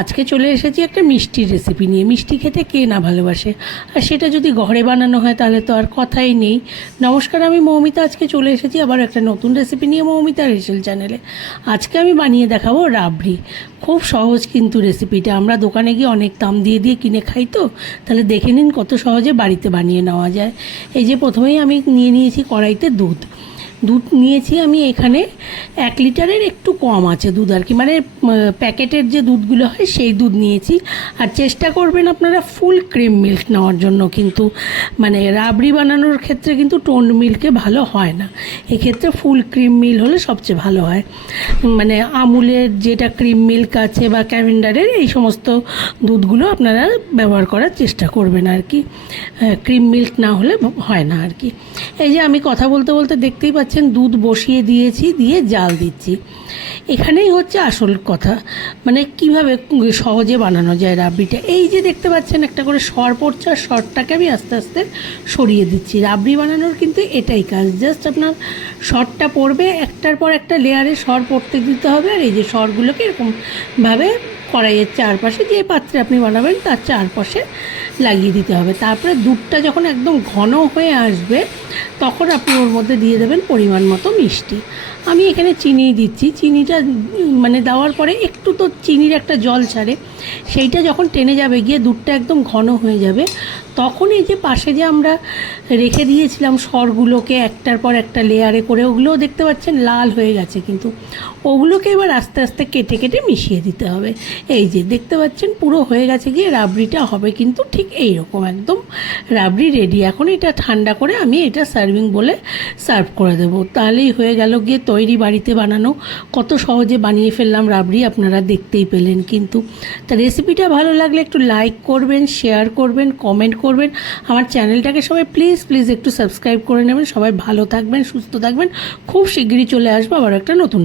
আজকে চলে এসেছি একটা মিষ্টির রেসিপি নিয়ে। মিষ্টি খেতে কে না ভালোবাসে? আর সেটা যদি ঘরে বানানো হয় তাহলে তো আর কথাই নেই। নমস্কার, আমি মৌমিতা। আজকে চলে এসেছি আবার একটা নতুন রেসিপি নিয়ে মৌমিতা রেসেল চ্যানেলে আজকে আমি বানিয়ে দেখাবো রাবড়ি। খুব সহজ কিন্তু রেসিপিটা আমরা দোকানে গিয়ে অনেক দাম দিয়ে দিয়ে কিনে খাই তো। তাহলে দেখে নিন কত সহজে বাড়িতে বানিয়ে নেওয়া যায়। এই যে প্রথমেই আমি নিয়ে নিয়েছি কড়াইতে দুধ। দুধ নিয়েছি আমি এখানে। এক লিটারের একটু কম আছে দুধ আর কি। মানে প্যাকেটের যে দুধগুলো হয় সেই দুধ নিয়েছি। আর চেষ্টা করবেন আপনারা ফুল ক্রিম মিল্ক নেওয়ার জন্য কিন্তু মানে রাবড়ি বানানোর ক্ষেত্রে কিন্তু টোন্ড মিল্কে ভালো হয় না। এক্ষেত্রে ফুল ক্রিম মিল হলে সবচেয়ে ভালো হয়। মানে আমুলের যেটা ক্রিম মিল্ক আছে বা ক্যাভেন্ডারের এই সমস্ত দুধগুলো আপনারা ব্যবহার করার চেষ্টা করবেন আর কি। ক্রিম মিল্ক না হলে হয় না আর কি। এই যে আমি কথা বলতে বলতে দেখতেই পাচ্ছেন দুধ বসিয়ে দিয়েছি, দিয়ে জাল দিচ্ছি। এখানেই হচ্ছে আসল কথা। মানে কীভাবে সহজে বানানো যায় রাবড়িটা? এই যে দেখতে পাচ্ছেন, একটা করে সর পড়ছে, আর সরটাকে আমি আস্তে আস্তে সরিয়ে দিচ্ছি। রাবড়ি বানানোর কিন্তু এটাই কাজ। জাস্ট আপনার সরটা পড়বে, একটার পর একটা লেয়ারে সর পড়তে দিতে হবে, আর এই যে সরগুলোকে এরকমভাবে কড়াইয়ের চারপাশে যে পাত্রে আপনি বানাবেন, তার চারপাশে লাগিয়ে দিতে হবে। তারপরে দুধটা যখন একদম ঘন হয়ে আসবে, তখন আপনি ওর মধ্যে দিয়ে দেবেন পরিমাণ মতো মিষ্টি। আমি এখানে চিনি দিচ্ছি। চিনিটা মানে দেওয়ার পরে একটু তো চিনির একটা জল ছাড়ে। সেইটা যখন টেনে যাবে, গিয়ে দুধটা একদম ঘন হয়ে যাবে। তখন এই যে পাশে যে আমরা রেখে দিয়েছিলাম সরগুলোকে একটার পর একটা লেয়ারে করে, ওগুলোও দেখতে পাচ্ছেন লাল হয়ে গেছে, কিন্তু ওগুলোকে এবার আস্তে আস্তে কেটে কেটে মিশিয়ে দিতে হবে। এই যে দেখতে পাচ্ছেন পুরো হয়ে গেছে গিয়ে রাবড়িটা হবে, কিন্তু ঠিক এই রকম একদম রাবড়ি রেডি এখন এটা ঠান্ডা করে আমি এটা সার্ভিং বলে সার্ভ করে দেবো। তাহলেই হয়ে গেল গিয়ে তৈরি বাড়িতে বানানো। কত সহজে বানিয়ে ফেললাম রাবড়ি, আপনারা দেখতেই পেলেন। কিন্তু তা রেসিপিটা ভালো লাগলে একটু লাইক করবেন শেয়ার করবেন কমেন্ট করবেন। আমার চ্যানেলটাকে সবাই প্লিজ প্লিজ একটু সাবস্ক্রাইব করে নেবেন। সবাই ভালো থাকবেন, সুস্থ থাকবেন। খুব শিগগিরই চলে আসব আবার একটা নতুন